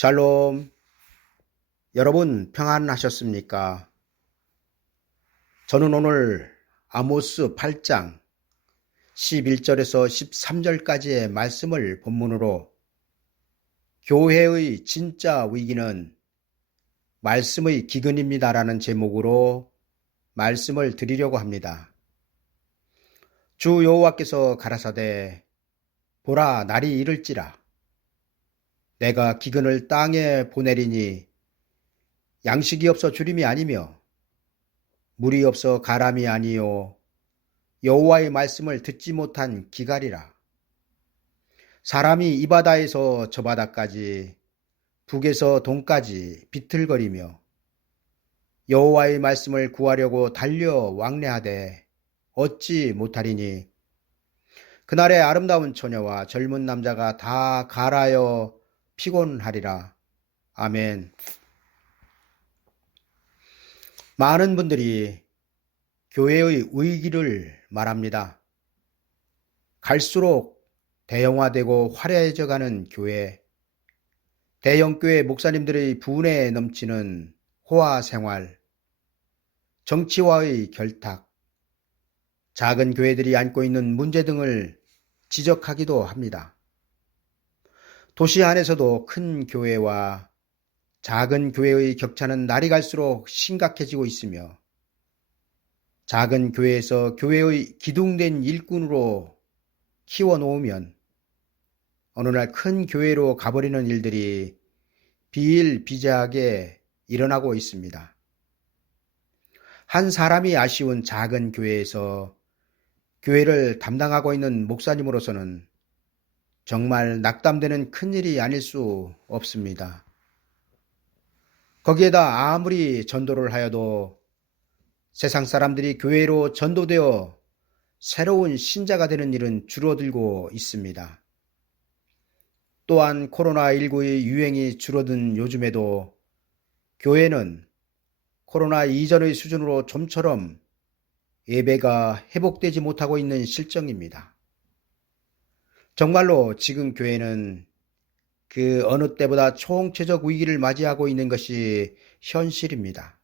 샬롬. 여러분 평안하셨습니까? 저는 오늘 아모스 8장 11절에서 13절까지의 말씀을 본문으로 교회의 진짜 위기는 말씀의 기근입니다라는 제목으로 말씀을 드리려고 합니다. 주 여호와께서 가라사대 보라 날이 이를지라 내가 기근을 땅에 보내리니 양식이 없어 주림이 아니며 물이 없어 가람이 아니요 여호와의 말씀을 듣지 못한 기갈이라. 사람이 이 바다에서 저 바다까지 북에서 동까지 비틀거리며 여호와의 말씀을 구하려고 달려 왕래하되 얻지 못하리니 그날에 아름다운 처녀와 젊은 남자가 다 갈아여 피곤하리라. 아멘. 많은 분들이 교회의 위기를 말합니다. 갈수록 대형화되고 화려해져 가는 교회, 대형교회 목사님들의 분에 넘치는 호화 생활, 정치화의 결탁, 작은 교회들이 안고 있는 문제 등을 지적하기도 합니다. 도시 안에서도 큰 교회와 작은 교회의 격차는 날이 갈수록 심각해지고 있으며 작은 교회에서 교회의 기둥된 일꾼으로 키워놓으면 어느 날 큰 교회로 가버리는 일들이 비일비재하게 일어나고 있습니다. 한 사람이 아쉬운 작은 교회에서 교회를 담당하고 있는 목사님으로서는 정말 낙담되는 큰일이 아닐 수 없습니다. 거기에다 아무리 전도를 하여도 세상 사람들이 교회로 전도되어 새로운 신자가 되는 일은 줄어들고 있습니다. 또한 코로나19의 유행이 줄어든 요즘에도 교회는 코로나 이전의 수준으로 좀처럼 예배가 회복되지 못하고 있는 실정입니다. 정말로 지금 교회는 그 어느 때보다 총체적 위기를 맞이하고 있는 것이 현실입니다.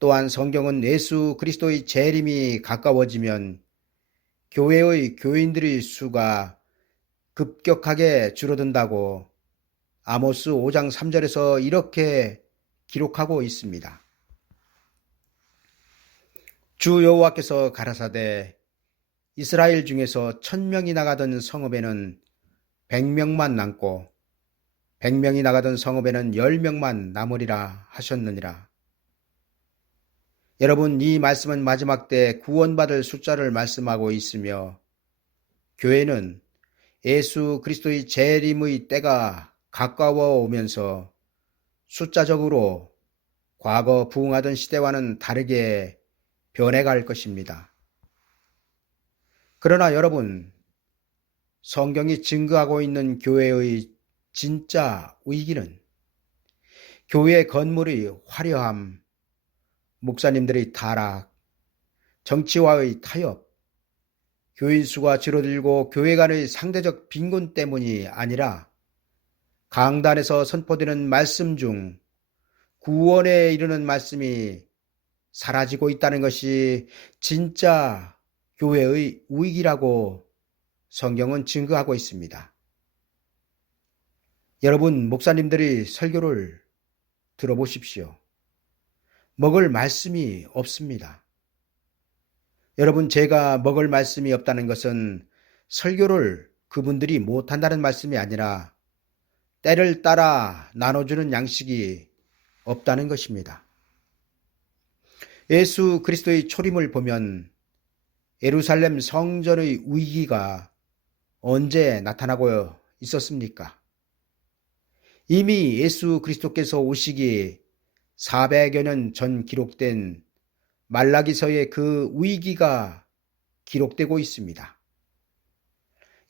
또한 성경은 예수 그리스도의 재림이 가까워지면 교회의 교인들의 수가 급격하게 줄어든다고 아모스 5장 3절에서 이렇게 기록하고 있습니다. 주 여호와께서 가라사대 이스라엘 중에서 1000명이 나가던 성읍에는 100명만 남고 100명이 나가던 성읍에는 10명만 남으리라 하셨느니라. 여러분, 이 말씀은 마지막 때 구원받을 숫자를 말씀하고 있으며 교회는 예수 그리스도의 재림의 때가 가까워 오면서 숫자적으로 과거 부흥하던 시대와는 다르게 변해갈 것입니다. 그러나 여러분, 성경이 증거하고 있는 교회의 진짜 위기는 교회 건물의 화려함, 목사님들의 타락, 정치와의 타협, 교인 수가 줄어들고 교회 간의 상대적 빈곤 때문이 아니라 강단에서 선포되는 말씀 중 구원에 이르는 말씀이 사라지고 있다는 것이 진짜 교회의 위기라고 성경은 증거하고 있습니다. 여러분, 목사님들이 설교를 들어보십시오. 먹을 말씀이 없습니다. 여러분, 제가 먹을 말씀이 없다는 것은 설교를 그분들이 못한다는 말씀이 아니라 때를 따라 나눠주는 양식이 없다는 것입니다. 예수 그리스도의 초림을 보면 예루살렘 성전의 위기가 언제 나타나고 있었습니까? 이미 예수 그리스도께서 오시기 400여 년 전 기록된 말라기서의 그 위기가 기록되고 있습니다.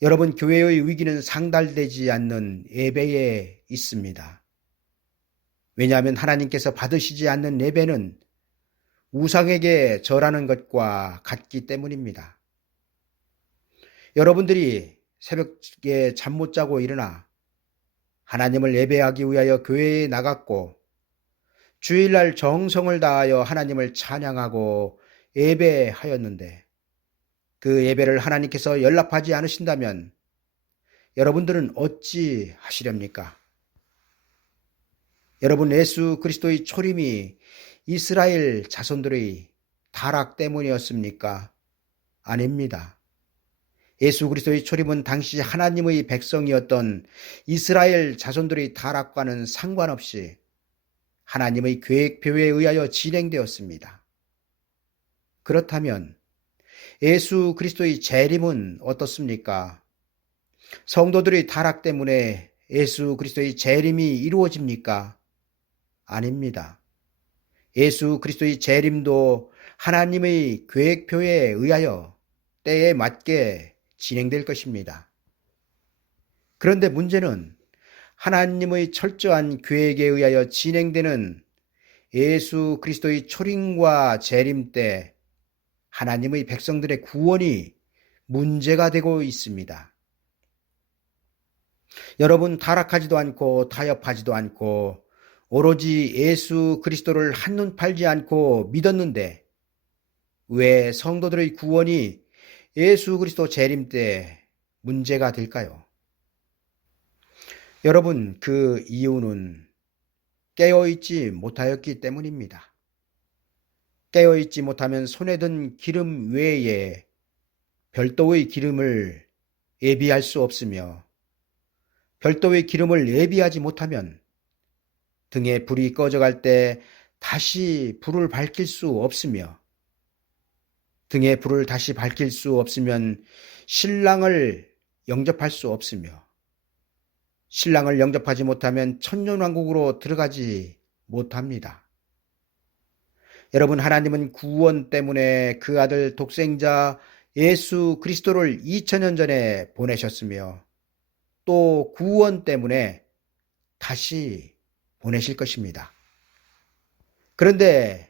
여러분, 교회의 위기는 상달되지 않는 예배에 있습니다. 왜냐하면 하나님께서 받으시지 않는 예배는 우상에게 절하는 것과 같기 때문입니다. 여러분들이 새벽에 잠 못 자고 일어나 하나님을 예배하기 위하여 교회에 나갔고 주일날 정성을 다하여 하나님을 찬양하고 예배하였는데 그 예배를 하나님께서 연락하지 않으신다면 여러분들은 어찌 하시렵니까? 여러분, 예수 그리스도의 초림이 이스라엘 자손들의 타락 때문이었습니까? 아닙니다. 예수 그리스도의 초림은 당시 하나님의 백성이었던 이스라엘 자손들의 타락과는 상관없이 하나님의 계획표에 의하여 진행되었습니다. 그렇다면 예수 그리스도의 재림은 어떻습니까? 성도들의 타락 때문에 예수 그리스도의 재림이 이루어집니까? 아닙니다. 예수 그리스도의 재림도 하나님의 계획표에 의하여 때에 맞게 진행될 것입니다. 그런데 문제는 하나님의 철저한 계획에 의하여 진행되는 예수 그리스도의 초림과 재림 때 하나님의 백성들의 구원이 문제가 되고 있습니다. 여러분, 타락하지도 않고 타협하지도 않고 오로지 예수 그리스도를 한눈 팔지 않고 믿었는데 왜 성도들의 구원이 예수 그리스도 재림 때 문제가 될까요? 여러분, 그 이유는 깨어있지 못하였기 때문입니다. 깨어있지 못하면 손에 든 기름 외에 별도의 기름을 예비할 수 없으며 별도의 기름을 예비하지 못하면 등에 불이 꺼져갈 때 다시 불을 밝힐 수 없으며 등에 불을 다시 밝힐 수 없으면 신랑을 영접할 수 없으며 신랑을 영접하지 못하면 천년왕국으로 들어가지 못합니다. 여러분, 하나님은 구원 때문에 그 아들 독생자 예수 그리스도를 2000년 전에 보내셨으며 또 구원 때문에 다시 보내실 것입니다. 그런데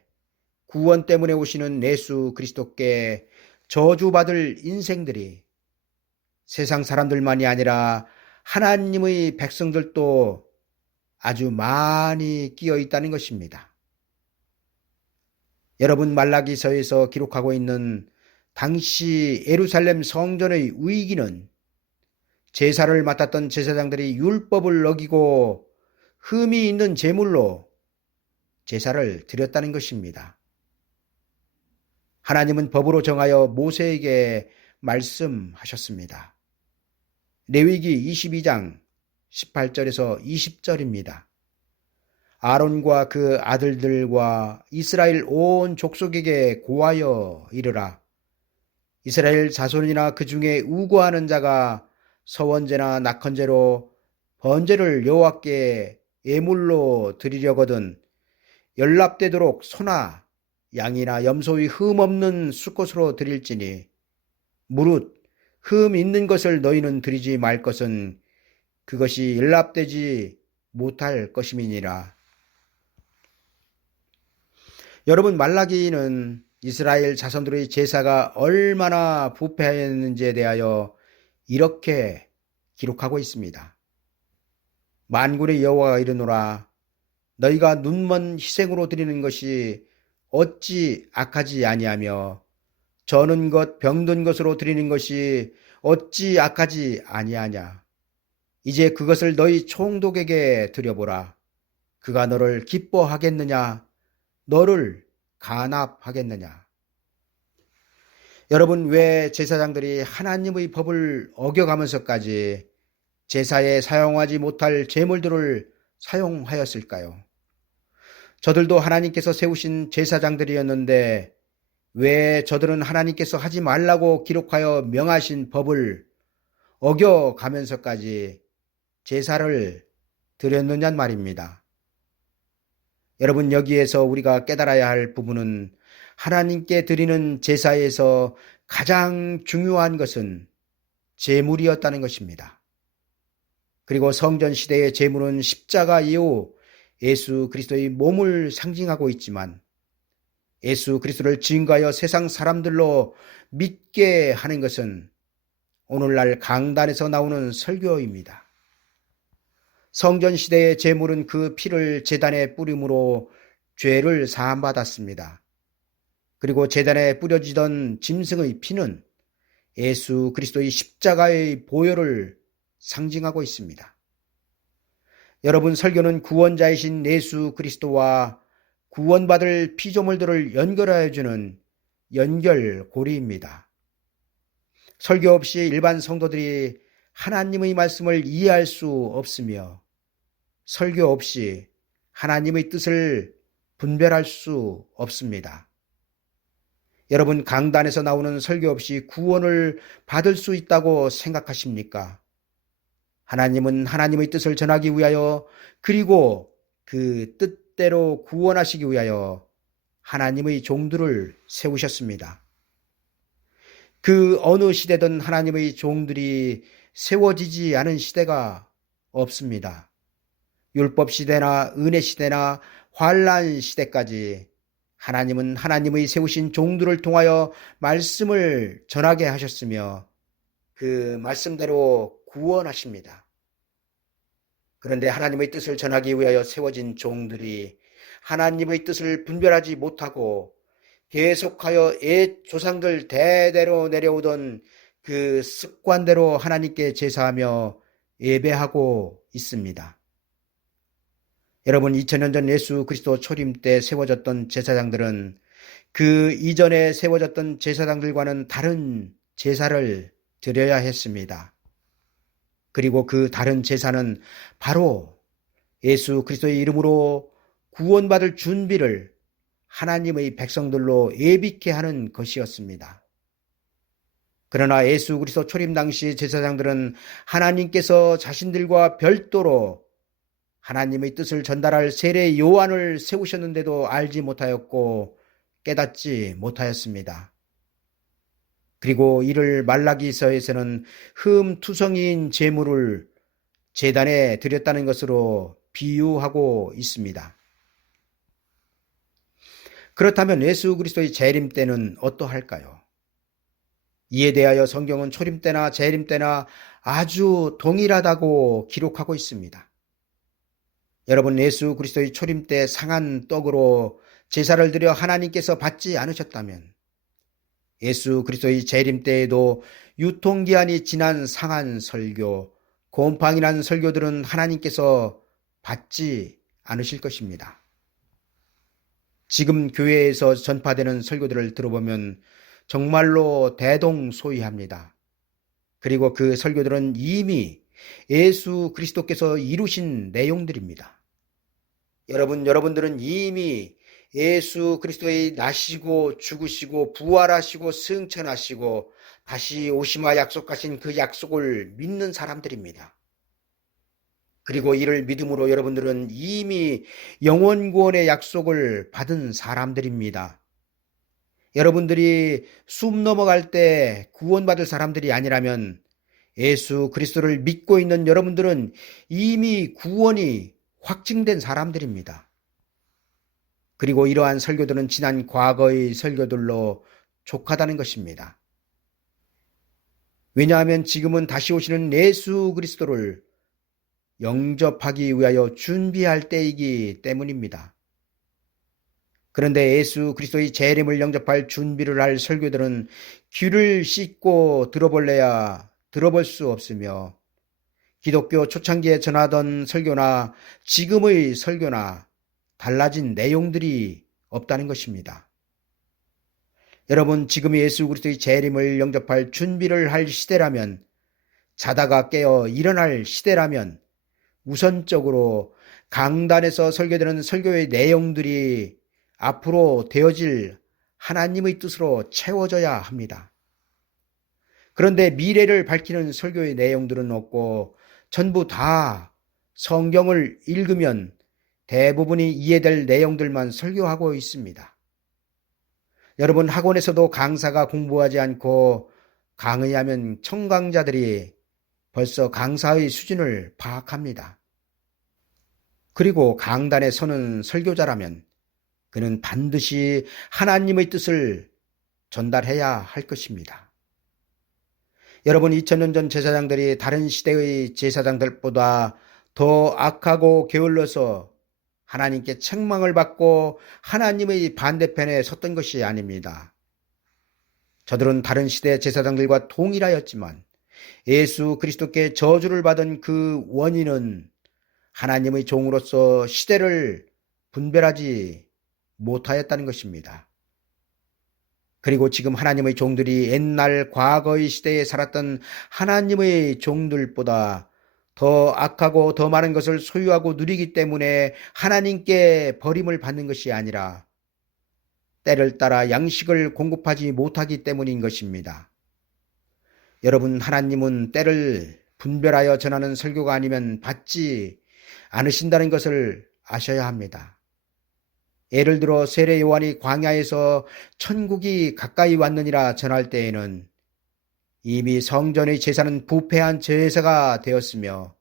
구원 때문에 오시는 예수 그리스도께 저주받을 인생들이 세상 사람들만이 아니라 하나님의 백성들도 아주 많이 끼어 있다는 것입니다. 여러분, 말라기서에서 기록하고 있는 당시 예루살렘 성전의 위기는 제사를 맡았던 제사장들이 율법을 어기고 흠이 있는 제물로 제사를 드렸다는 것입니다. 하나님은 법으로 정하여 모세에게 말씀하셨습니다. 레위기 22장 18절에서 20절입니다. 아론과 그 아들들과 이스라엘 온 족속에게 고하여 이르라. 이스라엘 자손이나 그 중에 우고하는 자가 서원제나 낙헌제로 번제를 여호와께 예물로 드리려거든 연납되도록 소나 양이나 염소의 흠 없는 수컷으로 드릴지니 무릇 흠 있는 것을 너희는 드리지 말 것은 그것이 연납되지 못할 것임이니라. 여러분, 말라기는 이스라엘 자손들의 제사가 얼마나 부패하였는지에 대하여 이렇게 기록하고 있습니다. 만군의 여호와가 이르노라. 너희가 눈먼 희생으로 드리는 것이 어찌 악하지 아니하며 저는 것 병든 것으로 드리는 것이 어찌 악하지 아니하냐. 이제 그것을 너희 총독에게 드려보라. 그가 너를 기뻐하겠느냐 너를 간합하겠느냐. 여러분, 왜 제사장들이 하나님의 법을 어겨가면서까지 제사에 사용하지 못할 제물들을 사용하였을까요? 저들도 하나님께서 세우신 제사장들이었는데 왜 저들은 하나님께서 하지 말라고 기록하여 명하신 법을 어겨가면서까지 제사를 드렸느냐 말입니다. 여러분, 여기에서 우리가 깨달아야 할 부분은 하나님께 드리는 제사에서 가장 중요한 것은 제물이었다는 것입니다. 그리고 성전 시대의 제물은 십자가 이후 예수 그리스도의 몸을 상징하고 있지만 예수 그리스도를 증거하여 세상 사람들로 믿게 하는 것은 오늘날 강단에서 나오는 설교입니다. 성전 시대의 제물은 그 피를 제단에 뿌림으로 죄를 사함받았습니다. 그리고 제단에 뿌려지던 짐승의 피는 예수 그리스도의 십자가의 보혈을 상징하고 있습니다. 여러분, 설교는 구원자이신 예수 그리스도와 구원받을 피조물들을 연결하여 주는 연결고리입니다. 설교 없이 일반 성도들이 하나님의 말씀을 이해할 수 없으며 설교 없이 하나님의 뜻을 분별할 수 없습니다. 여러분, 강단에서 나오는 설교 없이 구원을 받을 수 있다고 생각하십니까? 하나님은 하나님의 뜻을 전하기 위하여 그리고 그 뜻대로 구원하시기 위하여 하나님의 종들을 세우셨습니다. 그 어느 시대든 하나님의 종들이 세워지지 않은 시대가 없습니다. 율법 시대나 은혜 시대나 환란 시대까지 하나님은 하나님의 세우신 종들을 통하여 말씀을 전하게 하셨으며 그 말씀대로 구원하십니다. 그런데 하나님의 뜻을 전하기 위하여 세워진 종들이 하나님의 뜻을 분별하지 못하고 계속하여 옛 조상들 대대로 내려오던 그 습관대로 하나님께 제사하며 예배하고 있습니다. 여러분, 2000년 전 예수 그리스도 초림 때 세워졌던 제사장들은 그 이전에 세워졌던 제사장들과는 다른 제사를 드려야 했습니다. 그리고 그 다른 제사는 바로 예수 그리스도의 이름으로 구원받을 준비를 하나님의 백성들로 예비케 하는 것이었습니다. 그러나 예수 그리스도 초림 당시 제사장들은 하나님께서 자신들과 별도로 하나님의 뜻을 전달할 세례 요한을 세우셨는데도 알지 못하였고 깨닫지 못하였습니다. 그리고 이를 말라기서에서는 흠투성이인 제물을 제단에 드렸다는 것으로 비유하고 있습니다. 그렇다면 예수 그리스도의 재림 때는 어떠할까요? 이에 대하여 성경은 초림 때나 재림 때나 아주 동일하다고 기록하고 있습니다. 여러분, 예수 그리스도의 초림 때 상한 떡으로 제사를 드려 하나님께서 받지 않으셨다면 예수 그리스도의 재림 때에도 유통기한이 지난 상한 설교, 곰팡이 난 설교들은 하나님께서 받지 않으실 것입니다. 지금 교회에서 전파되는 설교들을 들어보면 정말로 대동소이합니다. 그리고 그 설교들은 이미 예수 그리스도께서 이루신 내용들입니다. 여러분들은 이미 예수 그리스도의 나시고 죽으시고 부활하시고 승천하시고 다시 오심과 약속하신 그 약속을 믿는 사람들입니다. 그리고 이를 믿음으로 여러분들은 이미 영원 구원의 약속을 받은 사람들입니다. 여러분들이 숨 넘어갈 때 구원받을 사람들이 아니라면 예수 그리스도를 믿고 있는 여러분들은 이미 구원이 확증된 사람들입니다. 그리고 이러한 설교들은 지난 과거의 설교들로 족하다는 것입니다. 왜냐하면 지금은 다시 오시는 예수 그리스도를 영접하기 위하여 준비할 때이기 때문입니다. 그런데 예수 그리스도의 재림을 영접할 준비를 할 설교들은 귀를 씻고 들어볼래야 들어볼 수 없으며 기독교 초창기에 전하던 설교나 지금의 설교나 달라진 내용들이 없다는 것입니다. 여러분, 지금 예수 그리스도의 재림을 영접할 준비를 할 시대라면, 자다가 깨어 일어날 시대라면 우선적으로 강단에서 설교되는 설교의 내용들이 앞으로 되어질 하나님의 뜻으로 채워져야 합니다. 그런데 미래를 밝히는 설교의 내용들은 없고 전부 다 성경을 읽으면 대부분이 이해될 내용들만 설교하고 있습니다. 여러분, 학원에서도 강사가 공부하지 않고 강의하면 청강자들이 벌써 강사의 수준을 파악합니다. 그리고 강단에 서는 설교자라면 그는 반드시 하나님의 뜻을 전달해야 할 것입니다. 여러분, 2000년 전 제사장들이 다른 시대의 제사장들보다 더 악하고 게을러서 하나님께 책망을 받고 하나님의 반대편에 섰던 것이 아닙니다. 저들은 다른 시대 제사장들과 동일하였지만 예수 그리스도께 저주를 받은 그 원인은 하나님의 종으로서 시대를 분별하지 못하였다는 것입니다. 그리고 지금 하나님의 종들이 옛날 과거의 시대에 살았던 하나님의 종들보다 더 악하고 더 많은 것을 소유하고 누리기 때문에 하나님께 버림을 받는 것이 아니라 때를 따라 양식을 공급하지 못하기 때문인 것입니다. 여러분, 하나님은 때를 분별하여 전하는 설교가 아니면 받지 않으신다는 것을 아셔야 합니다. 예를 들어 세례 요한이 광야에서 천국이 가까이 왔느니라 전할 때에는 이미 성전의 제사는 부패한 제사가 되었으며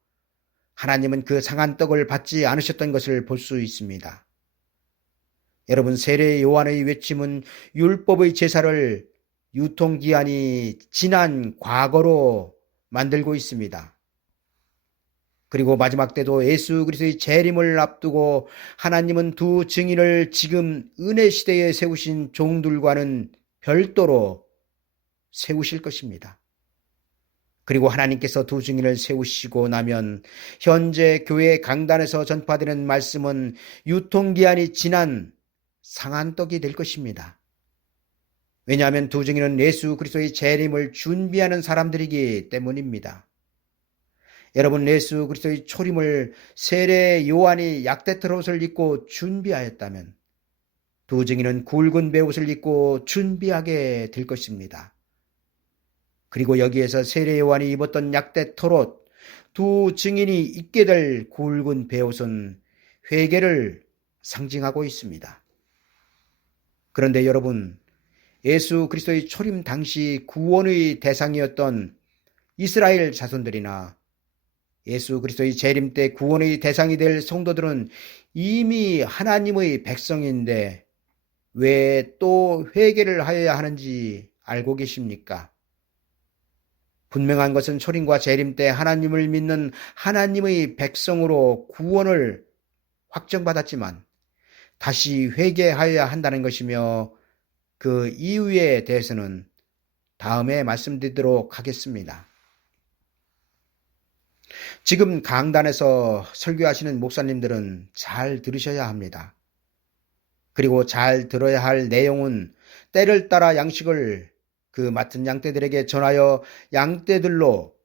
하나님은 그 상한 떡을 받지 않으셨던 것을 볼 수 있습니다. 여러분, 세례 요한의 외침은 율법의 제사를 유통기한이 지난 과거로 만들고 있습니다. 그리고 마지막 때도 예수 그리스도의 재림을 앞두고 하나님은 두 증인을 지금 은혜 시대에 세우신 종들과는 별도로 세우실 것입니다. 그리고 하나님께서 두 증인을 세우시고 나면 현재 교회 강단에서 전파되는 말씀은 유통기한이 지난 상한 떡이 될 것입니다. 왜냐하면 두 증인은 예수 그리스도의 재림을 준비하는 사람들이기 때문입니다. 여러분, 예수 그리스도의 초림을 세례 요한이 약대틀 옷을 입고 준비하였다면 두 증인은 굵은 베옷을 입고 준비하게 될 것입니다. 그리고 여기에서 세례 요한이 입었던 약대틀 옷, 두 증인이 입게 될 굵은 베옷은 회개를 상징하고 있습니다. 그런데 여러분, 예수 그리스도의 초림 당시 구원의 대상이었던 이스라엘 자손들이나 예수 그리스도의 재림 때 구원의 대상이 될 성도들은 이미 하나님의 백성인데 왜 또 회개를 하여야 하는지 알고 계십니까? 분명한 것은 초림과 재림 때 하나님을 믿는 하나님의 백성으로 구원을 확정받았지만 다시 회개하여야 한다는 것이며 그 이유에 대해서는 다음에 말씀드리도록 하겠습니다. 지금 강단에서 설교하시는 목사님들은 잘 들으셔야 합니다. 그리고 잘 들어야 할 내용은 때를 따라 양식을 그 맡은 양떼들에게 전하여 양떼들로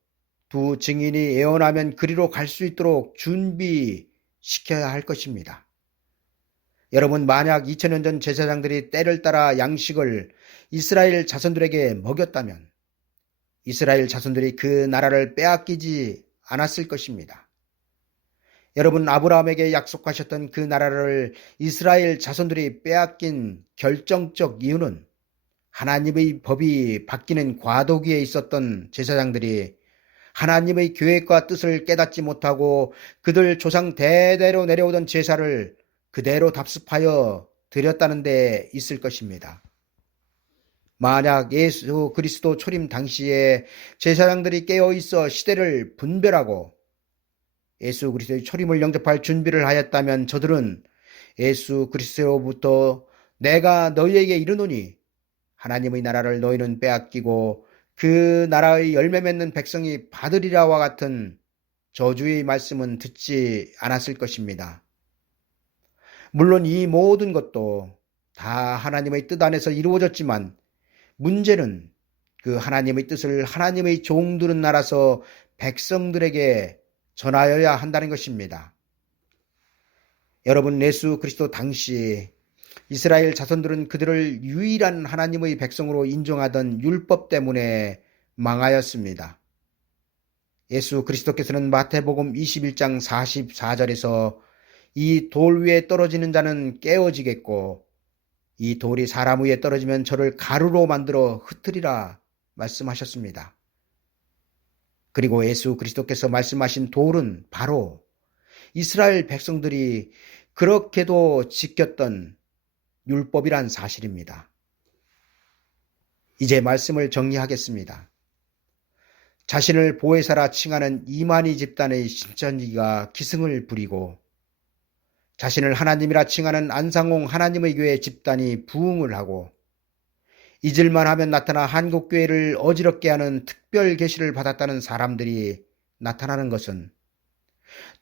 두 증인이 예언하면 그리로 갈 수 있도록 준비시켜야 할 것입니다. 여러분, 만약 2000년 전 제사장들이 때를 따라 양식을 이스라엘 자손들에게 먹였다면 이스라엘 자손들이 그 나라를 빼앗기지 않았을 것입니다. 여러분, 아브라함에게 약속하셨던 그 나라를 이스라엘 자손들이 빼앗긴 결정적 이유는 하나님의 법이 바뀌는 과도기에 있었던 제사장들이 하나님의 계획과 뜻을 깨닫지 못하고 그들 조상 대대로 내려오던 제사를 그대로 답습하여 드렸다는 데 있을 것입니다. 만약 예수 그리스도 초림 당시에 제사장들이 깨어있어 시대를 분별하고 예수 그리스도의 초림을 영접할 준비를 하였다면 저들은 예수 그리스도로부터 내가 너희에게 이르노니 하나님의 나라를 너희는 빼앗기고 그 나라의 열매 맺는 백성이 받으리라와 같은 저주의 말씀은 듣지 않았을 것입니다. 물론 이 모든 것도 다 하나님의 뜻 안에서 이루어졌지만 문제는 그 하나님의 뜻을 하나님의 종들은 알아서 백성들에게 전하여야 한다는 것입니다. 여러분, 예수 그리스도 당시 이스라엘 자손들은 그들을 유일한 하나님의 백성으로 인정하던 율법 때문에 망하였습니다. 예수 그리스도께서는 마태복음 21장 44절에서 이 돌 위에 떨어지는 자는 깨어지겠고 이 돌이 사람 위에 떨어지면 저를 가루로 만들어 흩으리라 말씀하셨습니다. 그리고 예수 그리스도께서 말씀하신 돌은 바로 이스라엘 백성들이 그렇게도 지켰던 율법이란 사실입니다. 이제 말씀을 정리하겠습니다. 자신을 보혜사라 칭하는 이만희 집단의 신천지가 기승을 부리고 자신을 하나님이라 칭하는 안상홍 하나님의 교회 집단이 부흥을 하고 잊을만 하면 나타나 한국교회를 어지럽게 하는 특별 계시를 받았다는 사람들이 나타나는 것은,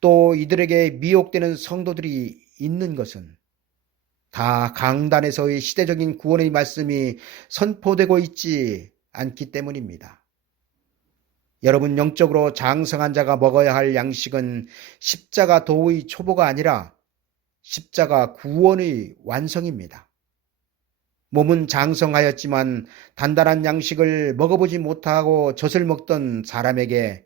또 이들에게 미혹되는 성도들이 있는 것은 다 강단에서의 시대적인 구원의 말씀이 선포되고 있지 않기 때문입니다. 여러분, 영적으로 장성한 자가 먹어야 할 양식은 십자가 도의 초보가 아니라 십자가 구원의 완성입니다. 몸은 장성하였지만 단단한 양식을 먹어보지 못하고 젖을 먹던 사람에게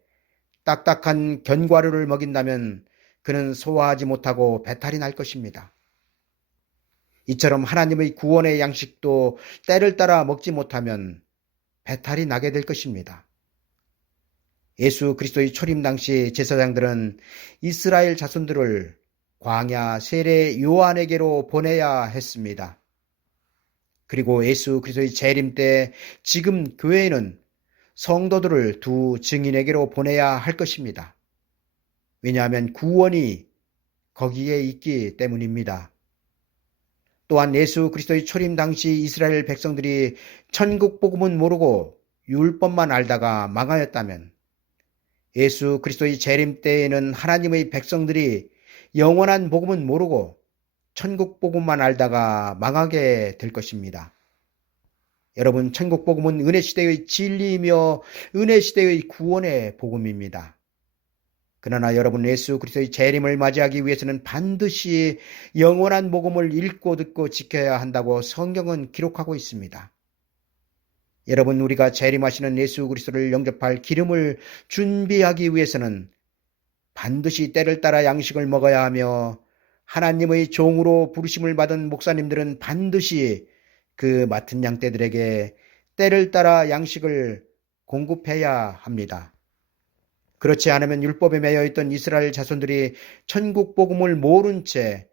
딱딱한 견과류를 먹인다면 그는 소화하지 못하고 배탈이 날 것입니다. 이처럼 하나님의 구원의 양식도 때를 따라 먹지 못하면 배탈이 나게 될 것입니다. 예수 그리스도의 초림 당시 제사장들은 이스라엘 자손들을 광야 세례 요한에게로 보내야 했습니다. 그리고 예수 그리스도의 재림 때 지금 교회는 성도들을 두 증인에게로 보내야 할 것입니다. 왜냐하면 구원이 거기에 있기 때문입니다. 또한 예수 그리스도의 초림 당시 이스라엘 백성들이 천국 복음은 모르고 율법만 알다가 망하였다면 예수 그리스도의 재림 때에는 하나님의 백성들이 영원한 복음은 모르고 천국 복음만 알다가 망하게 될 것입니다. 여러분, 천국 복음은 은혜 시대의 진리이며 은혜 시대의 구원의 복음입니다. 그러나 여러분, 예수 그리스도의 재림을 맞이하기 위해서는 반드시 영원한 복음을 읽고 듣고 지켜야 한다고 성경은 기록하고 있습니다. 여러분, 우리가 재림하시는 예수 그리스도를 영접할 기름을 준비하기 위해서는 반드시 때를 따라 양식을 먹어야 하며, 하나님의 종으로 부르심을 받은 목사님들은 반드시 그 맡은 양떼들에게 때를 따라 양식을 공급해야 합니다. 그렇지 않으면 율법에 매여있던 이스라엘 자손들이 천국 복음을 모른 채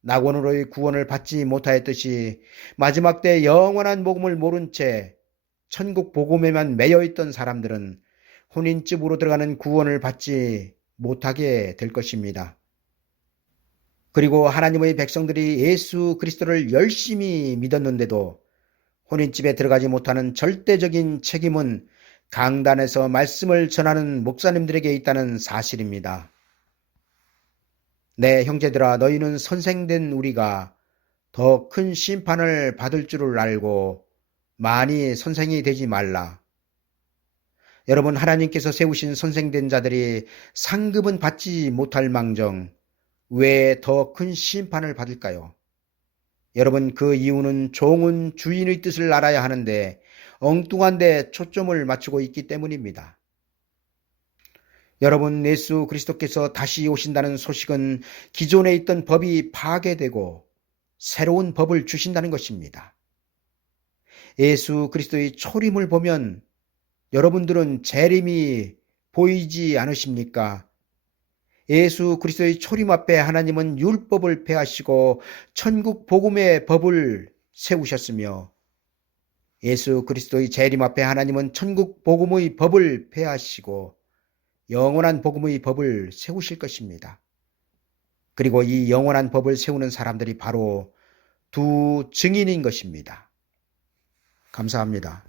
낙원으로의 구원을 받지 못하였듯이 마지막 때 영원한 복음을 모른 채 천국 복음에만 매여있던 사람들은 혼인집으로 들어가는 구원을 받지 못하게 될 것입니다. 그리고 하나님의 백성들이 예수 그리스도를 열심히 믿었는데도 혼인집에 들어가지 못하는 절대적인 책임은 강단에서 말씀을 전하는 목사님들에게 있다는 사실입니다. 내 형제들아, 너희는 선생된 우리가 더 큰 심판을 받을 줄을 알고 많이 선생이 되지 말라. 여러분, 하나님께서 세우신 선생된 자들이 상급은 받지 못할 망정 왜 더 큰 심판을 받을까요? 여러분, 그 이유는 종은 주인의 뜻을 알아야 하는데 엉뚱한 데 초점을 맞추고 있기 때문입니다. 여러분, 예수 그리스도께서 다시 오신다는 소식은 기존에 있던 법이 파괴되고 새로운 법을 주신다는 것입니다. 예수 그리스도의 초림을 보면 여러분들은 재림이 보이지 않으십니까? 예수 그리스도의 초림 앞에 하나님은 율법을 폐하시고 천국 복음의 법을 세우셨으며, 예수 그리스도의 재림 앞에 하나님은 천국 복음의 법을 폐하시고 영원한 복음의 법을 세우실 것입니다. 그리고 이 영원한 법을 세우는 사람들이 바로 두 증인인 것입니다. 감사합니다.